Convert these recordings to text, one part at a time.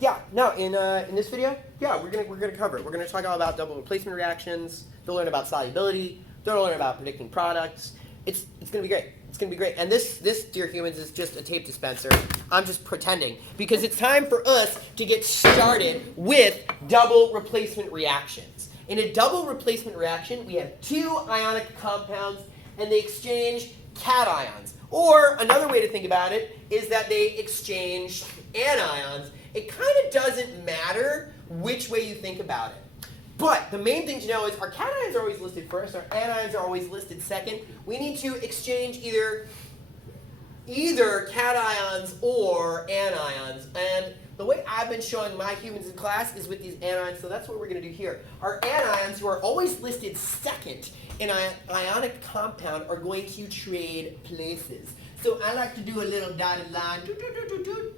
In this video, we're gonna cover it. We're gonna talk all about double replacement reactions. They'll learn about solubility. They'll learn about predicting products. It's gonna be great. It's gonna be great. And this, dear humans, is just a tape dispenser. I'm just pretending because it's time for us to get started with double replacement reactions. In a double replacement reaction, we have two ionic compounds, and they exchange cations. Or another way to think about it is that they exchange anions. It kind of doesn't matter which way you think about it. But the main thing to know is our cations are always listed first, our anions are always listed second. We need to exchange either cations or anions. And the way I've been showing my humans in class is with these anions, so that's what we're going to do here. Our anions, who are always listed second in an ionic compound, are going to trade places. So I like to do a little dotted line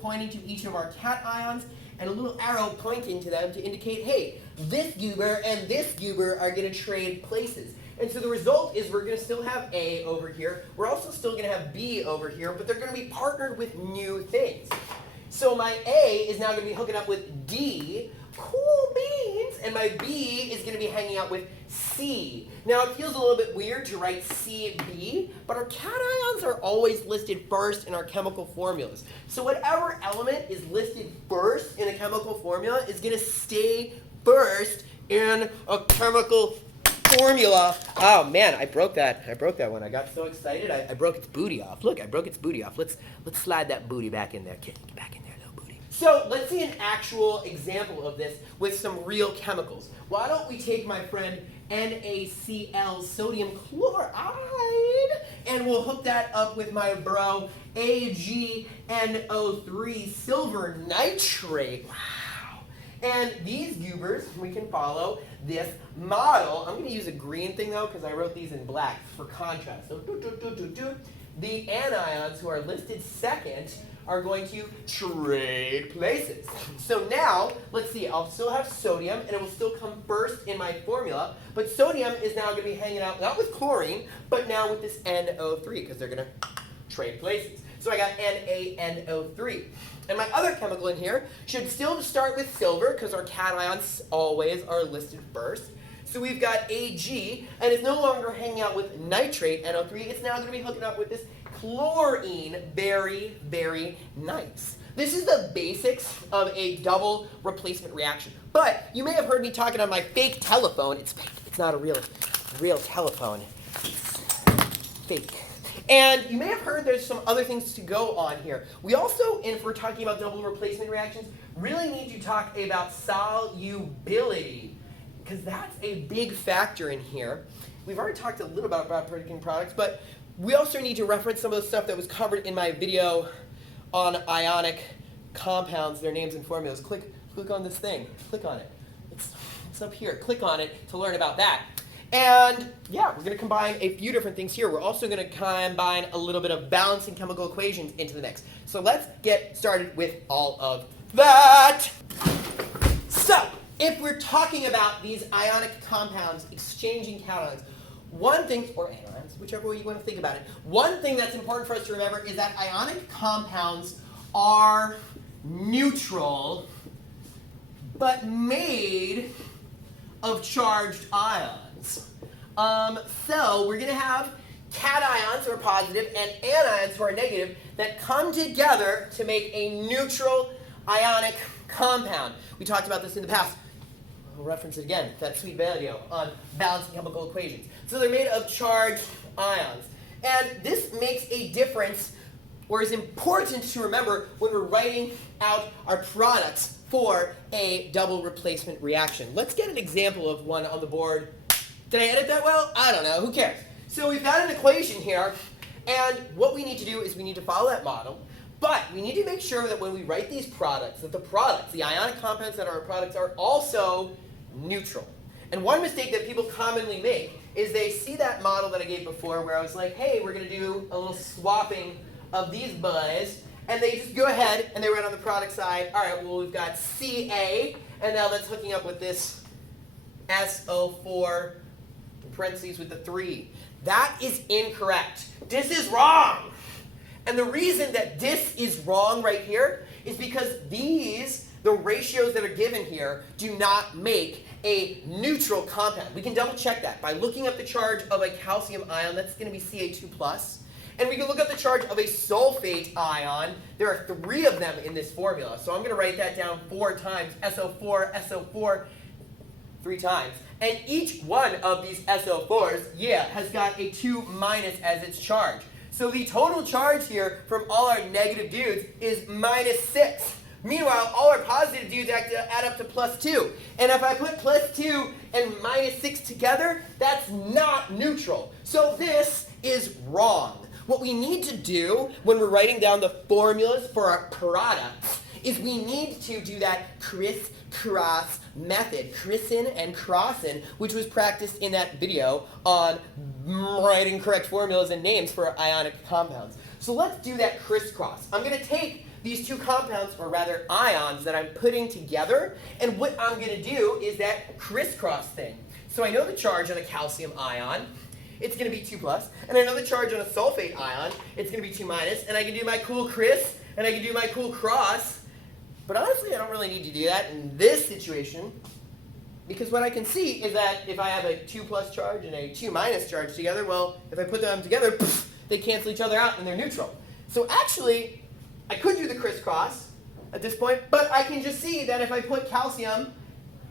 pointing to each of our cations and a little arrow pointing to them to indicate, hey, this goober and this goober are going to trade places. And so the result is we're going to still have A over here. We're also still going to have B over here, but they're going to be partnered with new things. So my A is now going to be hooking up with D, cool beans, and my B is going to be hanging out with C. Now it feels a little bit weird to write CB, but our cations are always listed first in our chemical formulas. So whatever element is listed first in a chemical formula is going to stay first in a chemical formula. Oh man, I broke that one. I got so excited, I broke its booty off. Look, I broke its booty off. Let's slide that booty back in there, kid. Get back in there, little booty. So let's see an actual example of this with some real chemicals. Why don't we take my friend NaCl, sodium chloride, and we'll hook that up with my bro AgNO3, silver nitrate. Wow. And these goobers, we can follow this model. I'm going to use a green thing though because I wrote these in black for contrast. So the anions, who are listed second, are going to trade places. So now, let's see, I'll still have sodium, and it will still come first in my formula, but sodium is now going to be hanging out, not with chlorine, but now with this NO3, because they're going to trade places. So I got NaNO3. And my other chemical in here should still start with silver, because our cations always are listed first. So we've got Ag, and it's no longer hanging out with nitrate, NO3, it's now going to be hooking up with this chlorine. Very, very nice. This is the basics of a double replacement reaction. But you may have heard me talking on my fake telephone. It's fake. It's not a real telephone. It's fake. And you may have heard there's some other things to go on here. We also, if we're talking about double replacement reactions, really need to talk about solubility, because that's a big factor in here. We've already talked a little about predicting products, but we also need to reference some of the stuff that was covered in my video on ionic compounds, their names and formulas. Click on this thing. Click on it. It's up here. Click on it to learn about that. And yeah, we're going to combine a few different things here. We're also going to combine a little bit of balancing chemical equations into the mix. So let's get started with all of that. So, if we're talking about these ionic compounds exchanging cations, one thing, or anions, whichever way you want to think about it, one thing that's important for us to remember is that ionic compounds are neutral, but made of charged ions. So we're going to have cations who are positive and anions who are negative that come together to make a neutral ionic compound. We talked about this in the past. We'll reference it again, that sweet video on balancing chemical equations. So they're made of charged ions. And this makes a difference, or is important to remember when we're writing out our products for a double replacement reaction. Let's get an example of one on the board. Did I edit that well? I don't know, who cares? So we've got an equation here, and what we need to do is we need to follow that model, but we need to make sure that when we write these products, that the ionic compounds that are our products, are also neutral. And one mistake that people commonly make is they see that model that I gave before where I was like, hey, we're going to do a little swapping of these boys, and they just go ahead and they write on the product side, all right, well, we've got Ca, and now that's hooking up with this SO4, in parentheses with the 3. That is incorrect. This is wrong. And the reason that this is wrong right here is because these the ratios that are given here do not make a neutral compound. We can double check that by looking up the charge of a calcium ion. That's going to be Ca2+. And we can look up the charge of a sulfate ion. There are 3 of them in this formula. So I'm going to write that down 4 times. SO4, SO4, 3 times. And each one of these SO4s, has got a 2- as its charge. So the total charge here from all our negative dudes is -6. Meanwhile, all our positive dudes add up to +2. And if I put +2 and -6 together, that's not neutral. So this is wrong. What we need to do when we're writing down the formulas for our products is we need to do that criss-cross method, christen and crossen, which was practiced in that video on writing correct formulas and names for ionic compounds. So let's do that crisscross. I'm going to take these 2 compounds, or rather ions, that I'm putting together, and what I'm going to do is that crisscross thing. So I know the charge on a calcium ion. It's going to be 2+, and I know the charge on a sulfate ion. It's going to be 2-, and I can do my cool criss, and I can do my cool cross. But honestly, I don't really need to do that in this situation, because what I can see is that if I have a 2+ charge and a 2- charge together, well, if I put them together, they cancel each other out and they're neutral. So actually, I could do the crisscross at this point, but I can just see that if I put calcium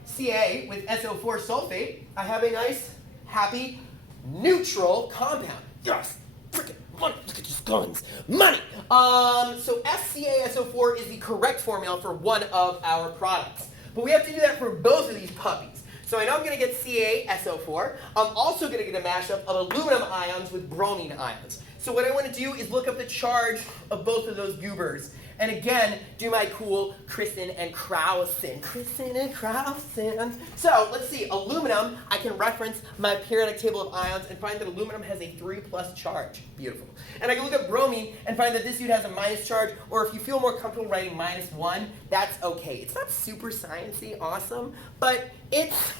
Ca with SO4 sulfate, I have a nice, happy, neutral compound. Yes! Freaking money! Look at these guns! Money! So FCaSO4 is the correct formula for one of our products. But we have to do that for both of these puppies. So I know I'm going to get CaSO4. I'm also going to get a mashup of aluminum ions with bromine ions. So what I want to do is look up the charge of both of those goobers. And again, do my cool christen and crossen. Christen and crossen. So let's see, aluminum, I can reference my periodic table of ions and find that aluminum has a 3+ charge. Beautiful. And I can look up bromine and find that this dude has a minus charge, or if you feel more comfortable writing -1, that's okay. It's not super sciencey awesome, but it's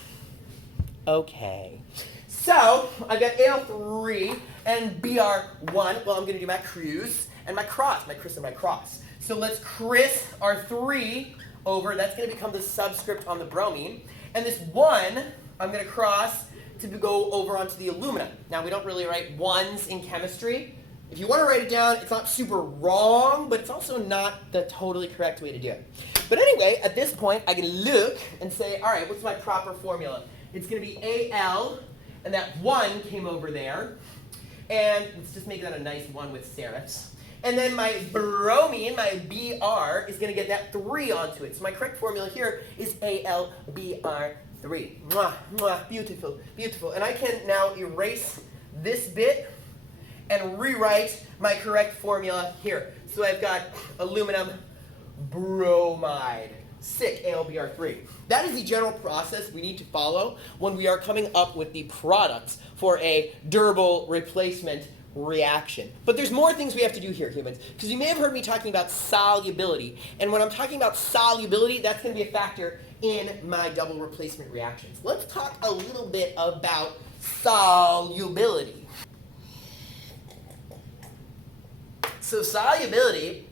okay. So I've got Al3 and Br1. Well, I'm going to do my cruise and my cross, my criss and my cross. So let's criss our 3 over. That's going to become the subscript on the bromine. And this 1, I'm going to cross to go over onto the aluminum. Now, we don't really write 1s in chemistry. If you want to write it down, it's not super wrong, but it's also not the totally correct way to do it. But anyway, at this point, I can look and say, all right, what's my proper formula? It's going to be Al, and that 1 came over there. And let's just make that a nice 1 with serifs. And then my bromine, my Br, is going to get that 3 onto it. So my correct formula here is AlBr3. Mwah, mwah, beautiful, beautiful. And I can now erase this bit and rewrite my correct formula here. So I've got aluminum bromide. Sick, AlBr3. That is the general process we need to follow when we are coming up with the products for a durable replacement reaction. But there's more things we have to do here, humans, because you may have heard me talking about solubility. And when I'm talking about solubility, that's going to be a factor in my double replacement reactions. Let's talk a little bit about solubility. So solubility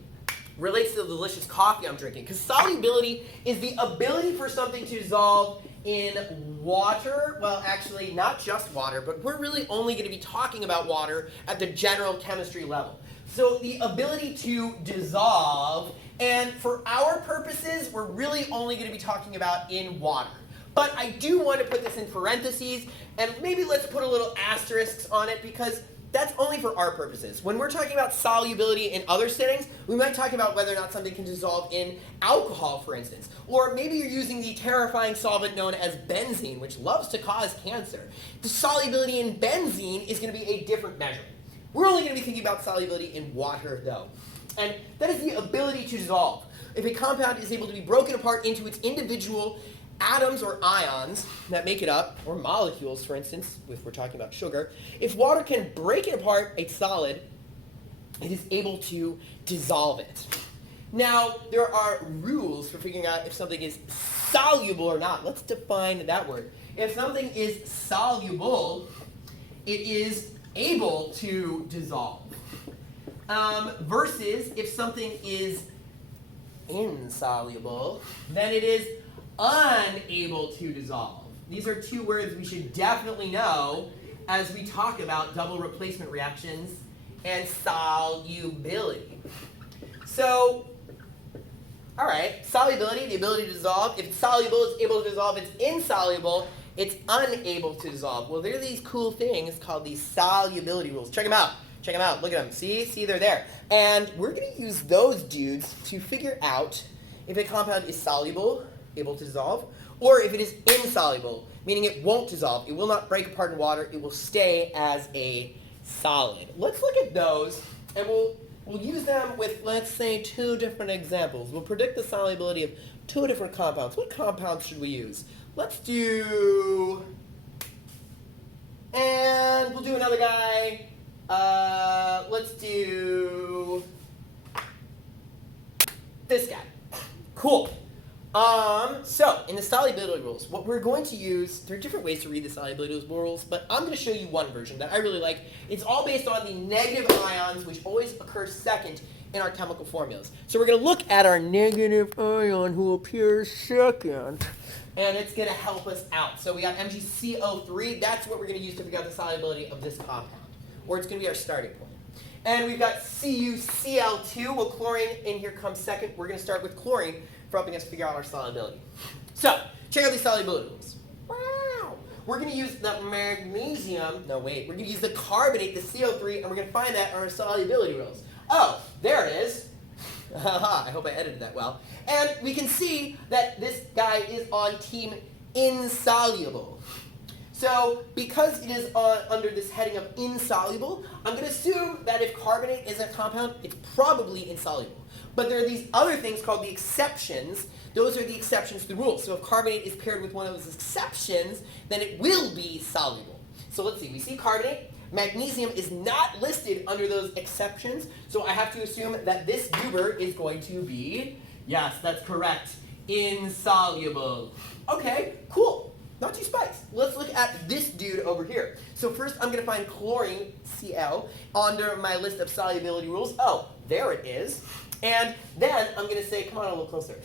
relates to the delicious coffee I'm drinking, because solubility is the ability for something to dissolve in water. Well, actually, not just water, but we're really only going to be talking about water at the general chemistry level. So the ability to dissolve, and for our purposes, we're really only going to be talking about in water. But I do want to put this in parentheses, and maybe let's put a little asterisks on it, because that's only for our purposes. When we're talking about solubility in other settings, we might talk about whether or not something can dissolve in alcohol, for instance. Or maybe you're using the terrifying solvent known as benzene, which loves to cause cancer. The solubility in benzene is going to be a different measure. We're only going to be thinking about solubility in water, though. And that is the ability to dissolve. If a compound is able to be broken apart into its individual atoms or ions that make it up, or molecules, for instance, if we're talking about sugar, if water can break it apart, a solid, it is able to dissolve it. Now, there are rules for figuring out if something is soluble or not. Let's define that word. If something is soluble, it is able to dissolve. Versus if something is insoluble, then it is unable to dissolve. These are two words we should definitely know as we talk about double replacement reactions and solubility. So, all right, solubility, the ability to dissolve. If it's soluble, it's able to dissolve. If it's insoluble, it's unable to dissolve. Well, there are these cool things called these solubility rules. Check them out. Check them out. Look at them. See, they're there. And we're going to use those dudes to figure out if a compound is soluble, able to dissolve, or if it is insoluble, meaning it won't dissolve. It will not break apart in water. It will stay as a solid. Let's look at those, and we'll use them with, let's say, two different examples. We'll predict the solubility of two different compounds. What compounds should we use? Let's do, and we'll do another guy. Let's do this guy. Cool. So, in the solubility rules, what we're going to use, there are different ways to read the solubility rules, but I'm going to show you one version that I really like. It's all based on the negative ions, which always occur second in our chemical formulas. So we're going to look at our negative ion who appears second, and it's going to help us out. So we got MgCO3. That's what we're going to use to figure out the solubility of this compound, or it's going to be our starting point. And we've got CuCl2. Well, chlorine in here comes second. We're going to start with chlorine for helping us figure out our solubility. So, check out these solubility rules. Wow! We're going to use the magnesium, we're going to use the carbonate, the CO3, and we're going to find that in our solubility rules. Oh, there it is. I hope I edited that well. And we can see that this guy is on team insoluble. So, because it is under this heading of insoluble, I'm going to assume that if carbonate is a compound, it's probably insoluble. But there are these other things called the exceptions. Those are the exceptions to the rule. So if carbonate is paired with one of those exceptions, then it will be soluble. So let's see. We see carbonate. Magnesium is not listed under those exceptions. So I have to assume that this goober is going to be, yes, that's correct, insoluble. Okay, cool. Not too spiced. Let's look at this dude over here. So first I'm going to find chlorine, Cl, under my list of solubility rules. Oh, there it is. And then I'm going to say, come on a little closer.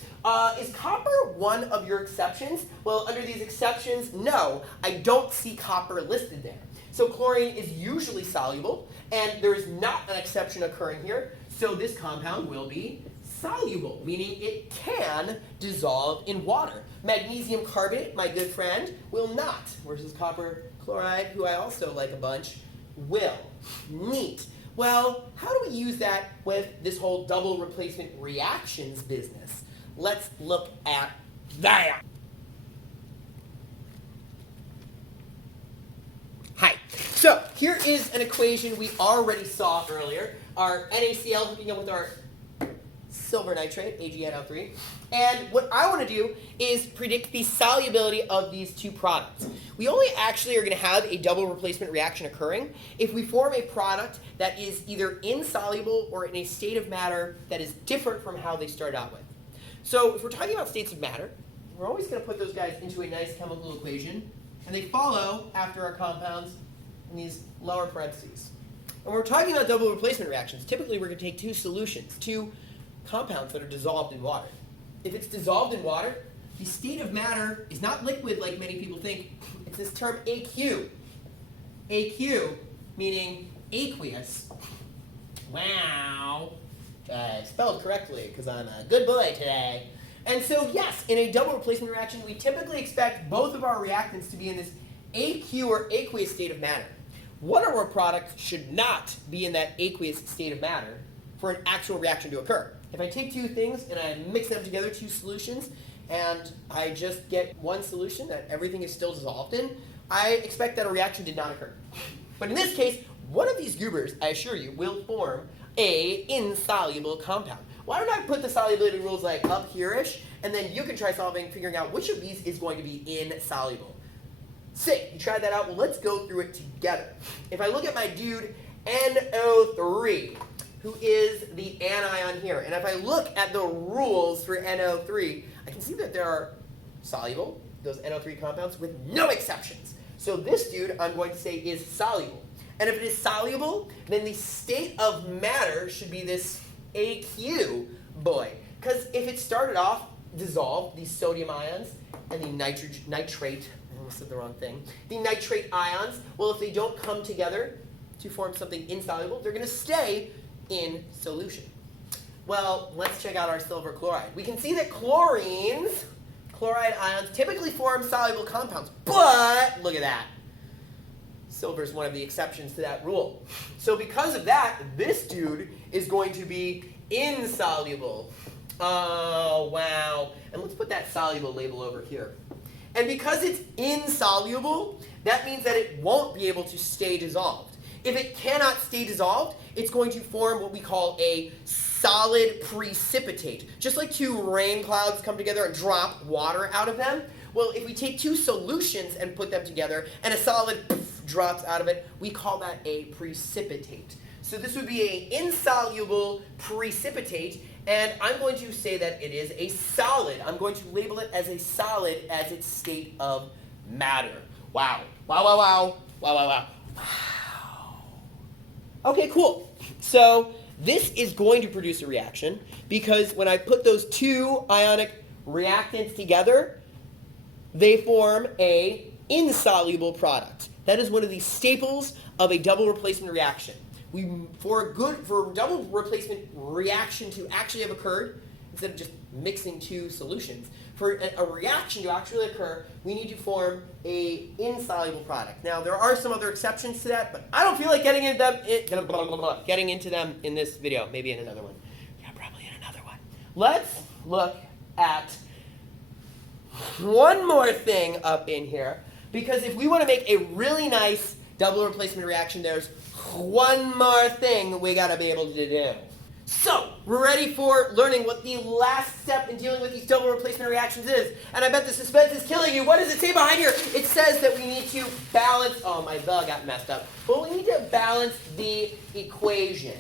Is copper one of your exceptions? Well, under these exceptions, no, I don't see copper listed there. So chlorine is usually soluble, and there is not an exception occurring here. So this compound will be soluble, meaning it can dissolve in water. Magnesium carbonate, my good friend, will not, versus copper chloride, who I also like a bunch, will. Neat. Well, how do we use that with this whole double replacement reactions business? Let's look at that. Hi. So here is an equation we already saw earlier. Our NaCl hooking up with our silver nitrate, AgNO3. And what I want to do is predict the solubility of these two products. We only actually are going to have a double replacement reaction occurring if we form a product that is either insoluble or in a state of matter that is different from how they started out with. So if we're talking about states of matter, we're always going to put those guys into a nice chemical equation, and they follow after our compounds in these lower parentheses. When we're talking about double replacement reactions, typically we're going to take two solutions, two compounds that are dissolved in water. If it's dissolved in water, the state of matter is not liquid like many people think. It's this term AQ. AQ, meaning aqueous. Wow. Spelled correctly, because I'm a good boy today. And so, yes, in a double replacement reaction, we typically expect both of our reactants to be in this AQ or aqueous state of matter. One of our products should not be in that aqueous state of matter for an actual reaction to occur. If I take two things and I mix them together, two solutions, and I just get one solution that everything is still dissolved in, I expect that a reaction did not occur. But in this case, one of these goobers, I assure you, will form a insoluble compound. Why don't I put the solubility rules like up here-ish, and then you can try figuring out which of these is going to be insoluble. Sick, you tried that out? Well, let's go through it together. If I look at my dude, NO3, who is the anion here, and if I look at the rules for NO3, I can see that there are soluble, those NO3 compounds, with no exceptions. So this dude, I'm going to say, is soluble. And if it is soluble, then the state of matter should be this AQ boy. Because if it started off dissolved, these sodium ions and the nitrate, I almost said the wrong thing, the nitrate ions, well, if they don't come together to form something insoluble, they're going to stay in solution. Well, let's check out our silver chloride. We can see that chloride ions typically form soluble compounds, but look at that. Silver is one of the exceptions to that rule. So because of that, this dude is going to be insoluble. Oh, wow. And let's put that soluble label over here. And because it's insoluble, that means that it won't be able to stay dissolved. If it cannot stay dissolved, it's going to form what we call a solid precipitate. Just like two rain clouds come together and drop water out of them. Well, if we take two solutions and put them together and a solid drops out of it, we call that a precipitate. So this would be an insoluble precipitate, and I'm going to say that it is a solid. I'm going to label it as a solid as its state of matter. Wow. Wow, wow, wow. Wow, wow, wow. Wow. Okay, cool. So this is going to produce a reaction because when I put those two ionic reactants together, they form a insoluble product. That is one of the staples of a double replacement reaction. For a double replacement reaction to actually have occurred, instead of just mixing two solutions, for a reaction to actually occur, we need to form a insoluble product. Now, there are some other exceptions to that, but I don't feel like getting into them in this video. Maybe in another one. Yeah, probably in another one. Let's look at one more thing up in here, because if we want to make a really nice double replacement reaction, there's one more thing we got to be able to do. So, we're ready for learning what the last step in dealing with these double replacement reactions is. And I bet the suspense is killing you. What does it say behind here? It says that we need to balance, oh, my the got messed up. But we need to balance the equation.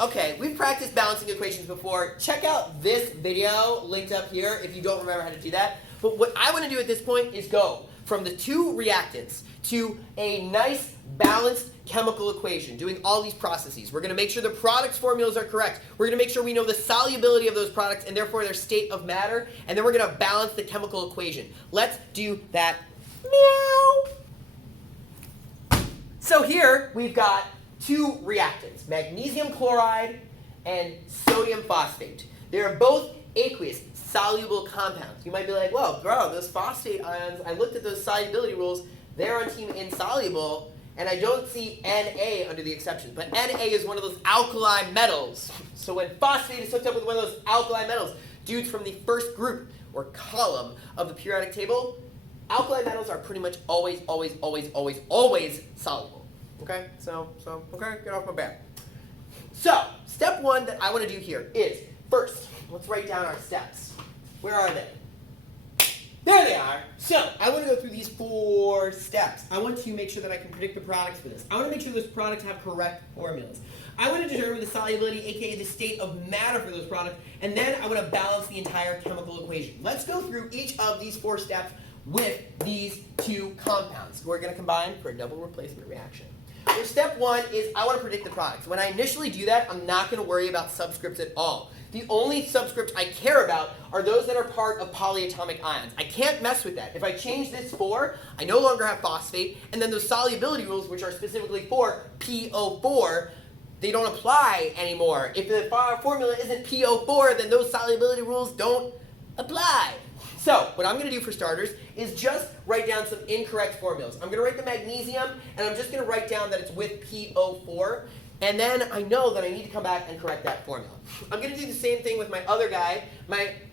Okay, we've practiced balancing equations before. Check out this video linked up here if you don't remember how to do that. But what I want to do at this point is go from the two reactants to a nice balanced chemical equation, doing all these processes. We're going to make sure the products formulas are correct. We're going to make sure we know the solubility of those products and therefore their state of matter. And then we're going to balance the chemical equation. Let's do that. Meow. So here we've got two reactants, magnesium chloride and sodium phosphate. They are both aqueous, soluble compounds. You might be like, well, bro, those phosphate ions, I looked at those solubility rules, they're on team insoluble, and I don't see Na under the exceptions. But Na is one of those alkali metals. So when phosphate is hooked up with one of those alkali metals, dudes from the first group or column of the periodic table, alkali metals are pretty much always soluble. Okay? So okay, get off my back. So, step one that I want to do here is, first, let's write down our steps. Where are they? There they are. So, I want to go through these 4 steps. I want to make sure that I can predict the products for this. I want to make sure those products have correct formulas. I want to determine the solubility, aka the state of matter for those products, and then I want to balance the entire chemical equation. Let's go through each of these 4 steps with these 2 compounds. We're going to combine for a double replacement reaction. So step 1 is I want to predict the products. When I initially do that, I'm not going to worry about subscripts at all. The only subscripts I care about are those that are part of polyatomic ions. I can't mess with that. If I change this 4, I no longer have phosphate, and then those solubility rules, which are specifically for PO4, they don't apply anymore. If the formula isn't PO4, then those solubility rules don't apply. So, what I'm going to do for starters is just write down some incorrect formulas. I'm going to write the magnesium, and I'm just going to write down that it's with PO4, and then I know that I need to come back and correct that formula. I'm going to do the same thing with my other guy,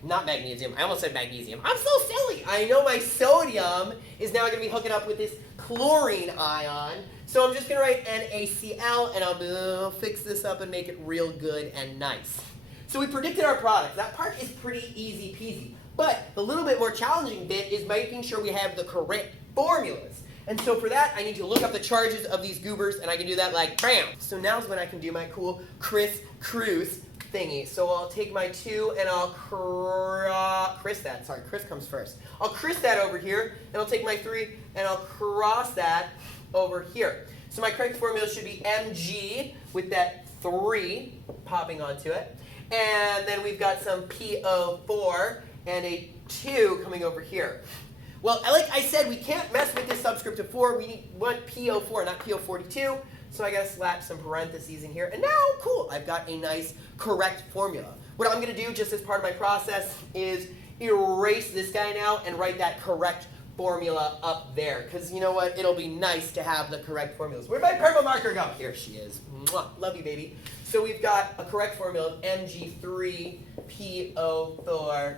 not magnesium, I almost said magnesium. I'm so silly. I know my sodium is now going to be hooking up with this chlorine ion, so I'm just going to write NaCl, and I'll fix this up and make it real good and nice. So we predicted our products. That part is pretty easy peasy. But the little bit more challenging bit is making sure we have the correct formulas. And so for that, I need to look up the charges of these goobers, and I can do that like bam. So now's when I can do my cool Chris thingy. So I'll take my 2 and I'll Chris comes first. I'll Chris that over here, and I'll take my 3 and I'll cross that over here. So my correct formula should be Mg with that 3 popping onto it. And then we've got some PO4 and a 2 coming over here. Well, like I said, we can't mess with this subscript of 4. We want PO4, not PO42. So I got to slap some parentheses in here. And now, cool, I've got a nice correct formula. What I'm going to do just as part of my process is erase this guy now and write that correct formula up there. Because you know what? It'll be nice to have the correct formulas. Where'd my purple marker go? Here she is. Mwah. Love you, baby. So we've got a correct formula of Mg3PO4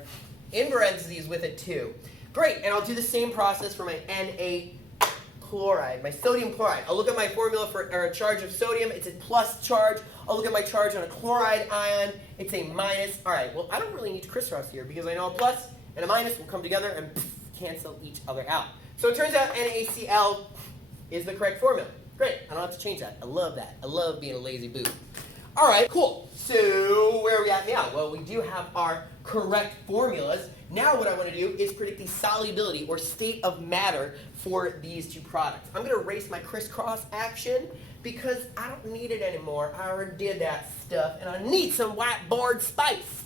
in parentheses with a 2. Great, and I'll do the same process for my Na chloride, my sodium chloride. I'll look at my formula for a charge of sodium. It's a plus charge. I'll look at my charge on a chloride ion. It's a minus. All right, well, I don't really need to crisscross here because I know a plus and a minus will come together and cancel each other out. So it turns out NaCl is the correct formula. Great, I don't have to change that. I love that. I love being a lazy boob. All right, cool. So where are we at now? Well, we do have our correct formulas. Now what I want to do is predict the solubility or state of matter for these two products. I'm going to erase my crisscross action because I don't need it anymore. I already did that stuff and I need some whiteboard space.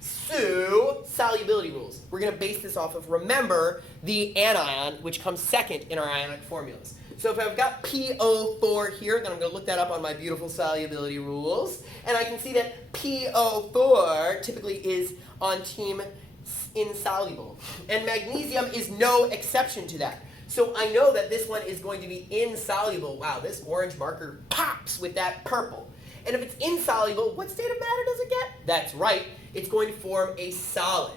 So, solubility rules. We're going to base this off of, remember, the anion, which comes second in our ionic formulas. So if I've got PO4 here, then I'm going to look that up on my beautiful solubility rules. And I can see that PO4 typically is on team insoluble. And magnesium is no exception to that. So I know that this one is going to be insoluble. Wow, this orange marker pops with that purple. And if it's insoluble, what state of matter does it get? That's right, it's going to form a solid.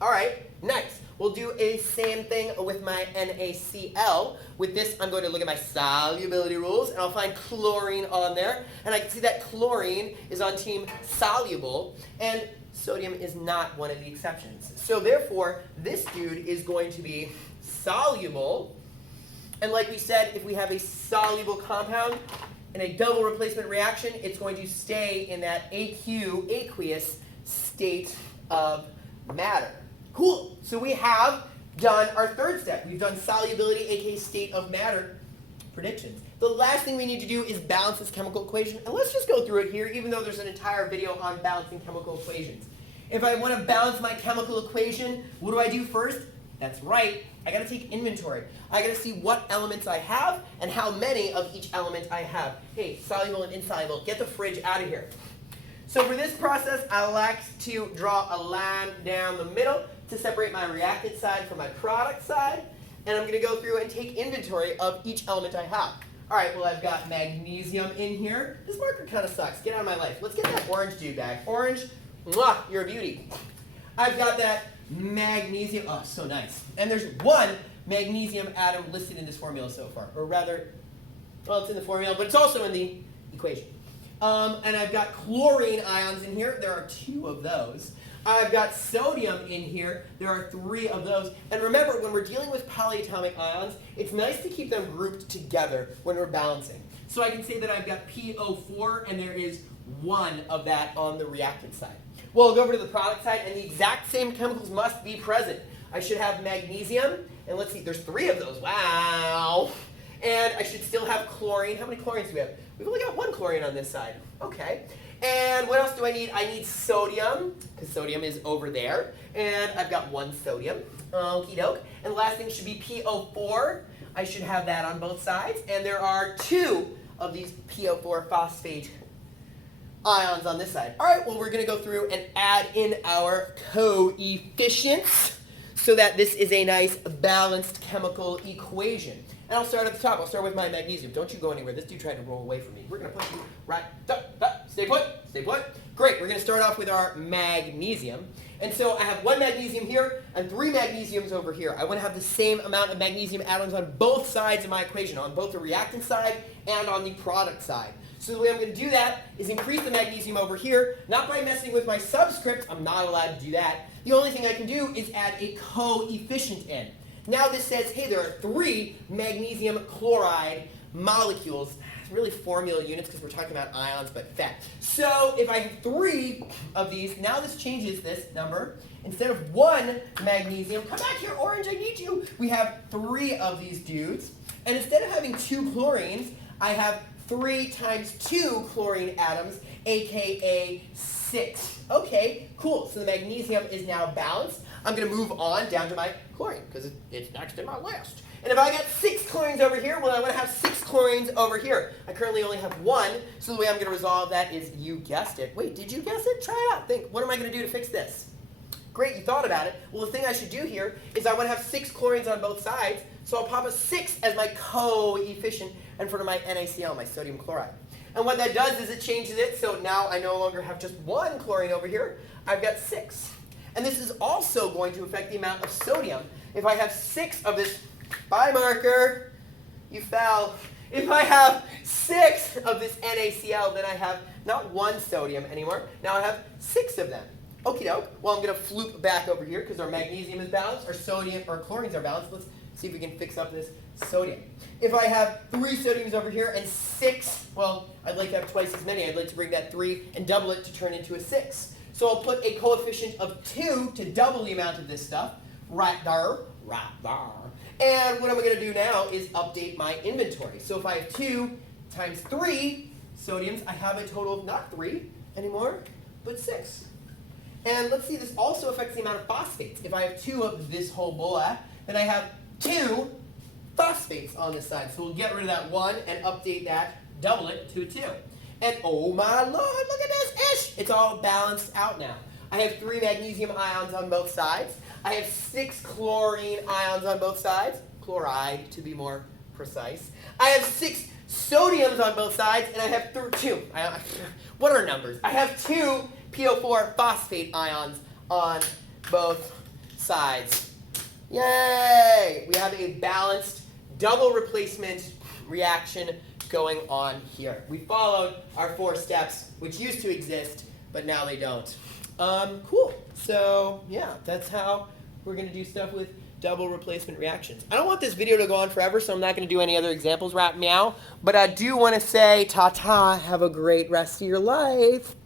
All right, nice. We'll do a same thing with my NaCl. With this, I'm going to look at my solubility rules, and I'll find chlorine on there. And I can see that chlorine is on team soluble, and sodium is not one of the exceptions. So therefore, this dude is going to be soluble. And like we said, if we have a soluble compound in a double replacement reaction, it's going to stay in that aqueous state of matter. Cool. So we have done our third step. We've done solubility, aka state of matter predictions. The last thing we need to do is balance this chemical equation. And let's just go through it here, even though there's an entire video on balancing chemical equations. If I want to balance my chemical equation, what do I do first? That's right. I got to take inventory. I got to see what elements I have and how many of each element I have. Hey, soluble and insoluble, get the fridge out of here. So for this process, I like to draw a line down the middle to separate my reactant side from my product side. And I'm going to go through and take inventory of each element I have. All right, well, I've got magnesium in here. This marker kind of sucks. Get out of my life. Let's get that orange dude back. Orange, mwah, you're a beauty. I've got that magnesium. Oh, so nice. And there's one magnesium atom listed in this formula so far. Or rather, well, it's in the formula, but it's also in the equation. And I've got chlorine ions in here. There are 2 of those. I've got sodium in here. There are 3 of those. And remember, when we're dealing with polyatomic ions, it's nice to keep them grouped together when we're balancing. So I can say that I've got PO4, and there is 1 of that on the reactant side. Well, I'll go over to the product side, and the exact same chemicals must be present. I should have magnesium, and let's see, there's 3 of those. Wow. And I should still have chlorine. How many chlorines do we have? We've only got 1 chlorine on this side. Okay. And what else do I need? I need sodium, because sodium is over there. And I've got 1 sodium. Okie doke. And the last thing should be PO4. I should have that on both sides. And there are 2 of these PO4 phosphate ions on this side. All right, well, we're going to go through and add in our coefficients so that this is a nice balanced chemical equation. And I'll start at the top. I'll start with my magnesium. Don't you go anywhere. This dude tried to roll away from me. We're going to put you right up. Stay put. Stay put. Great. We're going to start off with our magnesium. And so I have 1 magnesium here and 3 magnesiums over here. I want to have the same amount of magnesium atoms on both sides of my equation, on both the reactant side and on the product side. So the way I'm going to do that is increase the magnesium over here, not by messing with my subscript. I'm not allowed to do that. The only thing I can do is add a coefficient in. Now this says, hey, there are 3 magnesium chloride molecules. It's really formula units because we're talking about ions, but fat. So if I have 3 of these, now this changes this number. Instead of 1 magnesium, come back here, orange, I need you. We have 3 of these dudes. And instead of having 2 chlorines, I have 3 times 2 chlorine atoms, aka 6. Okay, cool. So the magnesium is now balanced. I'm going to move on down to my chlorine because it's next in my list. And if I got 6 chlorines over here, well, I want to have 6 chlorines over here. I currently only have 1, so the way I'm going to resolve that is, you guessed it. Wait, did you guess it? Try it out. Think, what am I going to do to fix this? Great, you thought about it. Well, the thing I should do here is I want to have 6 chlorines on both sides, so I'll pop a 6 as my coefficient in front of my NaCl, my sodium chloride. And what that does is it changes it, so now I no longer have just 1 chlorine over here, I've got 6. And this is also going to affect the amount of sodium. If I have 6 of this, bye marker, you fell. If I have 6 of this NaCl, then I have not 1 sodium anymore, now I have 6 of them. Okie doke. Well, I'm going to floop back over here because our magnesium is balanced, our sodium, our chlorines are balanced. Let's see if we can fix up this sodium. If I have 3 sodiums over here and 6, well, I'd like to have twice as many. I'd like to bring that 3 and double it to turn into a 6. So I'll put a coefficient of 2 to double the amount of this stuff. Right there, right there. And what I'm going to do now is update my inventory. So if I have 2 times 3 sodiums, I have a total of not 3 anymore, but 6. And let's see, this also affects the amount of phosphates. If I have 2 of this whole bowl, then I have 2 phosphates on this side. So we'll get rid of that 1 and update that, double it to a 2. And oh my lord, look at this ish! It's all balanced out now. I have 3 magnesium ions on both sides. I have 6 chlorine ions on both sides. Chloride, to be more precise. I have 6 sodiums on both sides, and I have 2. What are numbers? I have 2 PO4 phosphate ions on both sides. Yay! We have a balanced double replacement reaction going on here. We followed our 4 steps, which used to exist, but now they don't. Cool. So, yeah, that's how we're going to do stuff with double replacement reactions. I don't want this video to go on forever, so I'm not going to do any other examples right now. But I do want to say ta-ta, have a great rest of your life.